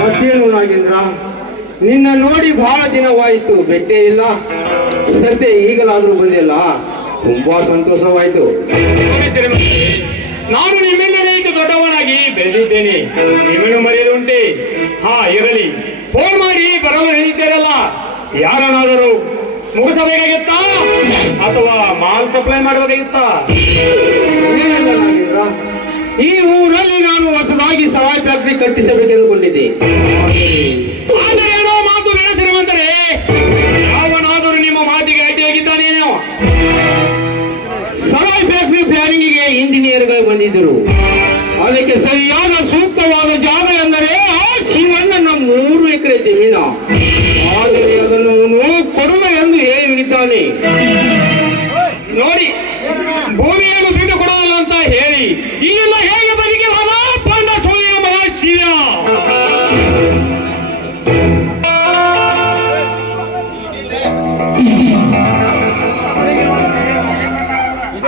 ಮತ್ತೇನು ನಾಗೇಂದ್ರ, ನಿನ್ನ ನೋಡಿ ಬಹಳ ದಿನವಾಯಿತು, ಭೇಟೇ ಇಲ್ಲ. ಸದ್ಯ ಈಗಲಾದ್ರೂ ಬಂದಿಲ್ಲ, ತುಂಬಾ ಸಂತೋಷವಾಯಿತು. ನಾನು ನಿಮ್ಮೆಲ್ಲೇ ಇದ್ದು ದೊಡ್ಡವನಾಗಿ ಬೆಳೆದಿದ್ದೇನೆ, ನಿಮ್ಮನ್ನು ಮರೆಯದುಂಟೆ? ಹಾ ಇರಲಿ, ಫೋನ್ ಮಾಡಿ ಬರಲು ಹೇಳಿದ್ದೀರಲ್ಲ, ಯಾರನ್ನಾದರೂ ಮುಗಿಸಬೇಕಾಗಿತ್ತಾ ಅಥವಾ ಮಾಲ್ ಸಪ್ಲೈ ಮಾಡಬೇಕಾಗಿತ್ತಾ? ಈ ಊರಲ್ಲಿ ನಾನು ಹೊಸದಾಗಿ ಸರಾಯಿ ಫ್ಯಾಕ್ಟರಿ ಕಟ್ಟಿಸಬೇಕೆಂದುಕೊಂಡಿದ್ದೆ. ಆದರೇನೋ ಮಾತು ಬೆಳೆಸಿರುವಂದರೆ ಯಾವನಾದರೂ ನಿಮ್ಮ ಮಾತಿಗೆ ಅಡ್ಡಿಯಾಗಿದ್ದಾನೇನೋ? ಸರಾಯಿ ಫ್ಯಾಕ್ಟರಿ ಪ್ಲಾನಿಂಗಿಗೆ ಇಂಜಿನಿಯರ್ಗಳು ಬಂದಿದ್ದರು. ಅದಕ್ಕೆ ಸರಿಯಾದ ಸೂಕ್ತವಾದ ಜಾಗ ಎಂದರೆ ಆ ಶಿವಣ್ಣನ 3 ಎಕರೆ ಜಮೀನು. ಆದರೆ ಅದನ್ನು ಅವನು ಕೊಡುವ ಎಂದು ಹೇಳಿದ್ದಾನೆ. ನೋಡಿ, ಭೂಮಿಯನ್ನು ಬಿಟ್ಟು ಕೊಡೋದಿಲ್ಲ ಅಂತ ಹೇಳಿ ಇಲ್ಲೆಲ್ಲ ಹೇಗೆ ಬದಿಗೆ ಹೋದ ಪಾಂಡ ಸೋನಿಯ ಮಗ ಶಿವ?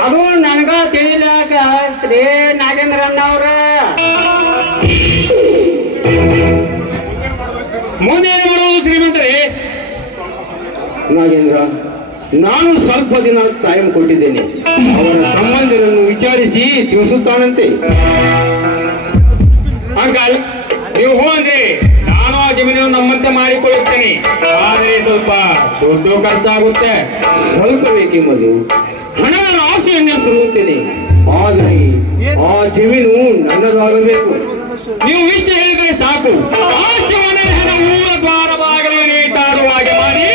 ಅದು ನನಗ ತಿಳಿಲಾಕ ನಾಗೇಂದ್ರಣ್ಣ ಅವ್ರ ಮುಂದೇನು ಮಾಡುವುದು ಶ್ರೀಮಂತರೇ? ನಾಗೇಂದ್ರ, ನಾನು ಸ್ವಲ್ಪ ದಿನ ಟೈಮ್ ಕೊಟ್ಟಿದ್ದೇನೆ. ಅವರ ಸಂಬಂಧಿಕರನ್ನು ವಿಚಾರಿಸಿ ತಿಳಿಸುತ್ತಾನಂತೆ. ಅಂಕಲ್, ನೀವು ಹೋ ಅಂದ್ರೆ ನಾನು ಆ ಜಮೀನು ನಮ್ಮಂತೆ ಮಾಡಿಕೊಳ್ಳುತ್ತೇನೆ. ಆದರೆ ಸ್ವಲ್ಪ ದುಡ್ಡು ಖರ್ಚಾಗುತ್ತೆ. ಸ್ವಲ್ಪ ಬೇಕೆಂಬುದು ಹಣದ ಆಸೆಯನ್ನೇ ಸುರುತ್ತೇನೆ. ಆದರೆ ಆ ಜಮೀನು ನನ್ನದಾಗಬೇಕು. ನೀವು ಇಷ್ಟು ಹೇಳಿದರೆ ಸಾಕು. ಆ ಶಿವನ ಹಣ ಊರ ದ್ವಾರ ಬಾಗಿಲು ನೀಟಾಡುವ ಹಾಗೆ ಮಾಡಿ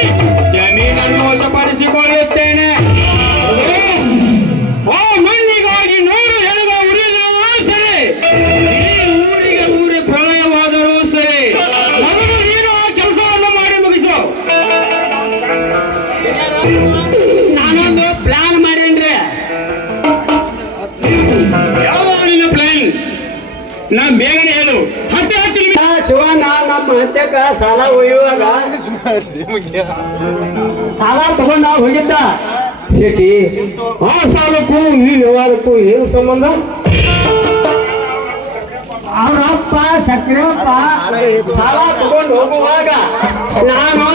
ಜಮೀನನ್ನು ವಶಪಡಿಸಿಕೊಳ್ಳುತ್ತೇನೆ. ಆ ಮಣ್ಣಿಗಾಗಿ 100 ಹೆಣಗಳು ಉರಿದರೂ ಸರಿ, ಈ ಊರಿಗೆ ಊರೇ ಪ್ರಳಯವಾದರೂ ಸರಿ, ಮೊದಲು ನೀನು ಆ ಕೆಲಸವನ್ನು ಮಾಡಿ ಮುಗಿಸು. ನಾನೊಂದು ಪ್ಲಾನ್ ಮಾಡೇನ್ರಿ. ಯಾವ ನಿನ್ನ ಪ್ಲಾನ್? ನಾ ಬೇಗನೆ ಹೇಳು. 10 ನಿಮಿಷ. ಶಿವಣ್ಣ ನಮ್ಮ ಹತ್ಯಕ್ಕ ಸಾಲ ಒಯ್ಯುವಾಗ ಸಾಲ ತಗೊಂಡ ಹೋಗಿದ್ದ. ಶೆಟ್ಟಿ, ಆ ಸಾಲಕ್ಕೂ ಈ ವ್ಯವಹಾರಕ್ಕೂ ಏನು ಸಂಬಂಧ? ಅವರಪ್ಪ ಸಕ್ರೆಯಪ್ಪ ಸಾಲ ತಗೊಂಡು ಹೋಗುವಾಗ ನಾನು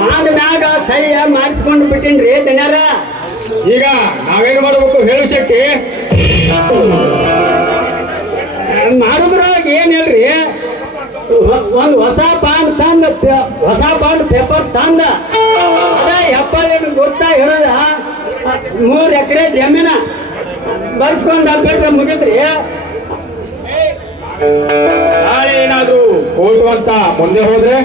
ಬಾಂಡ್ ಮ್ಯಾಗ ಸಹ್ಯ ಮಾಡಿಸ್ಕೊಂಡು ಬಿಟ್ಟಿನ್ರಿ ದನ್ಯಾರ. ಈಗ ನಾವೇನು ಮಾಡಬೇಕು ಹೇಳು ಶೆಟ್ಟಿ? ಮಾಡುದ್ರಾಗ ಏನ್ ಹೇಳ್ರಿ, ಒಂದು ಹೊಸ ಬಾಂಡ್ ಪೇಪರ್ ತಂದ ಅದ 70 ಗೊತ್ತಾ ಹೇಳದ 3 ಎಕರೆ ಜಮೀನ ಬರ್ಸ್ಕೊಂಡ್ ಬಿಟ್ರೆ ಮುಗಿತ್ರಿ. ನಾಳೆ ಏನಾದ್ರು ಕೋರ್ಟು ಅಂತ ಮುಂದೆ ಹೋದ್ರೆ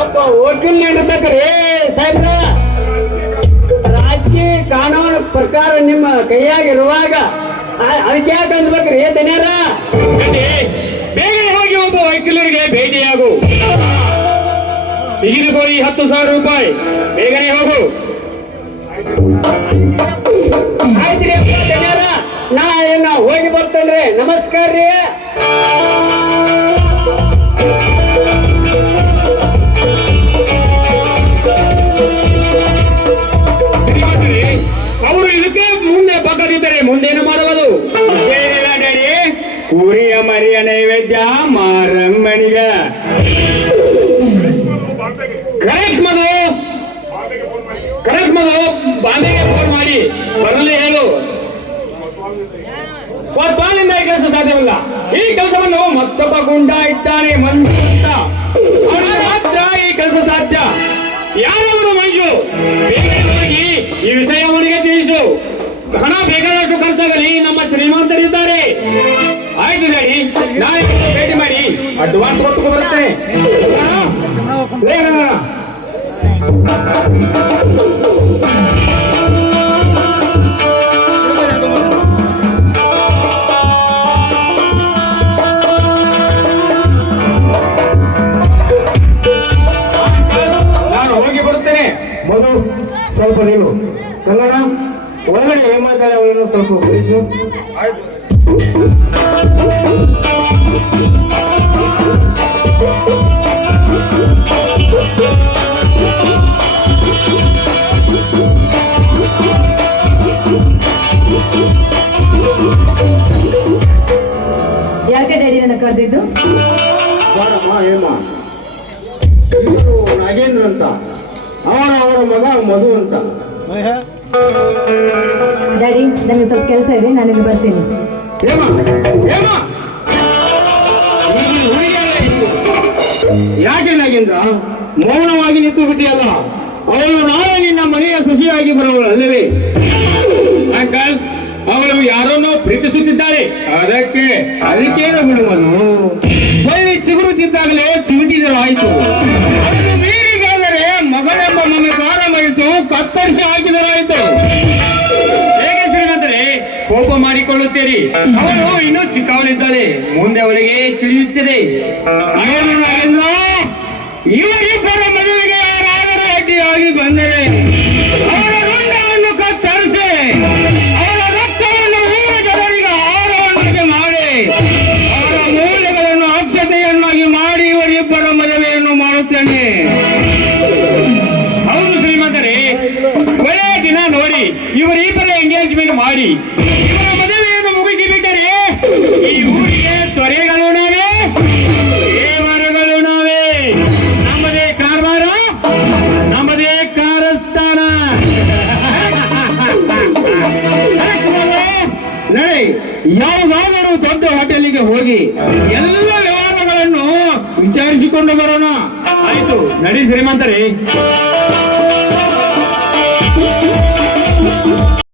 ಒಬ್ಬ ವಕೀಲ್ ನೀಡಬೇಕ್ರಿ ಸಾಹೇಬ್ರ. ರಾಜಕೀಯ ಕಾನೂನು ಪ್ರಕಾರ ನಿಮ್ಮ ಕೈಯಾಗಿರುವಾಗ ಅದಕ್ಕೆ ಯಾಕೆ ಅಂದ್ಬೇಕ್ರಿ ದನ್ಯಾರ? ಬೇಗನೆ ಹೋಗಿ ಒಬ್ಬ ವಕೀಲರಿಗೆ ಭೇಟಿಯಾಗು. ತೆಗೆದುಕೊಳ್ಳಿ 10,000 ರೂಪಾಯಿ. ಬೇಗನೆ ಹೋಗು. ಆಯ್ತ್ರಿ ದನ್ಯಾರ, ನಾ ಹೋಗಿ ಬರ್ತೇನ್ರಿ. ನಮಸ್ಕಾರ ರೀ. ಅವರು ಇದಕ್ಕೆ ಮುಂದೆ ಬಗ್ಗದಿದ್ದರೆ ಮುಂದೇನು ಮಾಡುವುದು? ಏನಿಲ್ಲ ಡ್ಯಾಡಿ, ಕುರಿಯ ಮರಿಯ ನೈವೇದ್ಯ ಮಾರಮ್ಮನಿಗ. ಕರೆಕ್ಟ್ ಮಗು, ಬಾಂಬೆಗೆ ಫೋನ್ ಮಾಡಿ ಬರಲಿ ಹೇಳು. ಪಾಲಿಂದ ಈ ಕೆಲಸ ಸಾಧ್ಯವಿಲ್ಲ. ಈ ಕೆಲಸವನ್ನು ಮತ್ತೊಬ್ಬ ಗುಂಡ ಇದ್ದಾನೆ ಮಂಜು ಅಂತ, ಅವನಿಗೆ ಮಾತ್ರ ಈ ಕೆಲಸ ಸಾಧ್ಯ. ಯಾರವರು ಮಂಜು? ಬೇಗನೆ ಹೋಗಿ ಈ ವಿಷಯ ಅವನಿಗೆ ತಿಳಿಸು. ಹಣ ಬೇಕಾದಷ್ಟು ಖರ್ಚಾಗಲಿ, ನಮ್ಮ ಶ್ರೀಮಂತರಿದ್ದಾರೆ. ಆಯ್ತು ಡ್ಯಾಡಿ, ನಾಳೆ ಭೇಟಿ ಮಾಡಿ ಅಡ್ವಾನ್ಸ್ ಕೊಟ್ಟು ಬರುತ್ತೇನೆ. ನಾನು ಹೋಗಿ ಬರುತ್ತೇನೆ. ಮೊದಲು ಸ್ವಲ್ಪ ನೀನು ಕನ್ನಡ ಒಳಗಡೆ ಏನ್ ಮಾಡ್ತಾರೆ ಅವರನ್ನು ಸ್ವಲ್ಪ ಉಳಿಸು. ಕರೆದಿದ್ದು? ಬಾರಮ್ಮ ಹೇಮ. ಇವರು ನಾಗೇಂದ್ರ ಅಂತ, ಅವರ ಮಗ ಮಧು ಅಂತ. ಡ್ಯಾಡಿ, ನನಗೆ ಸ್ವಲ್ಪ ಕೆಲಸ ಇದೆ, ನಾನಿಲ್ಲಿ ಬರ್ತೀನಿ. ಹೇಮ ಹೇಮ, ಈ ಹುಡುಗಿಯಲ್ಲ ಇದು. ಯಾಕೆ ನಾಗೇಂದ್ರ ಮೌನವಾಗಿ ನಿಂತು ಬಿಟ್ಟಿಯಲ್ಲ? ಅವಳು ನಾಳೆ ನಿನ್ನ ಮನೆಯ ಸೊಸೆಯಾಗಿ ಬರುವಳು ಅಲ್ಲವೇ? ಅಂಕಲ್, ಅವಳು ಯಾರನ್ನೋ ಪ್ರೀತಿಸುತ್ತಿದ್ದಾಳೆ. ಅದಕ್ಕೇನು ಬಿಡುವನು? ಬಳ್ಳಿ ಚಿಗುರುತ್ತಿದ್ದಾಗಲೇ ಚಿಮಿಟಿದರು ಆಯ್ತು. ಅದನ್ನು ಮೀರಿಗಾದರೆ ಮಗನೆಂಬ ಮಮಕಾರ ಮರೆತು ಕತ್ತರಿಸಿ ಹಾಕಿದರಾಯ್ತು. ಹೇಗೆ ಶ್ರೀಮಂತರೇ ಕೋಪ ಮಾಡಿಕೊಳ್ಳುತ್ತೀರಿ? ಅವಳು ಇನ್ನೂ ಚಿಕ್ಕವಳಿದ್ದಾಳೆ, ಮುಂದೆ ಅವಳಿಗೆ ತಿಳಿಯುತ್ತದೆ. ಏನು ನಾಗೇಂದ್ರ, ಇವರಿಬ್ಬರ ಮದುವೆಗೆ ಯಾರಾದರೂ ಅಡ್ಡಿಯಾಗಿ ಬಂದರೆ ಅವರ ರುಂಡವನ್ನು ಕತ್ತರಿಸಿ ಅವರ ರಕ್ತವನ್ನು ಊರ ಜನರಿಗೆ ಆಹಾರವನ್ನಾಗಿ ಮಾಡಿ ಅವರ ಮೂಲೆಗಳನ್ನು ಅಕ್ಷತೆಯನ್ನಾಗಿ ಮಾಡಿ ಇವರಿಬ್ಬರ ಮದುವೆಯನ್ನು ಮಾಡುತ್ತೇನೆ. ಹೌದು ಶ್ರೀಮಂತರೇ, ಒಳ್ಳೆಯ ದಿನ ನೋಡಿ ಇವರಿಬ್ಬರ ಎಂಗೇಜ್ಮೆಂಟ್ ಮಾಡಿ ಇವರ ಮದುವೆಯನ್ನು ಮುಗಿಸಿಬಿಟ್ಟರೆ ಈ ಊರಿಗೆ ತೊರೆಗಳು ನಾವೇ, ದೇವರುಗಳು ನಾವೇ. ನಮ್ಮದೇ ಕಾರವಾರ, ನಮ್ಮದೇ ಕಾರಸ್ಥಾನ. ನಡೆ, ಯಾವುದಾದರೂ ದೊಡ್ಡ ಹೋಟೆಲಿಗೆ ಹೋಗಿ ಎಲ್ಲ ವ್ಯವಹಾರಗಳನ್ನು ವಿಚಾರಿಸಿಕೊಂಡು ಬರೋಣ. ಆಯ್ತು, ನಡಿ ಶ್ರೀಮಂತರೇ.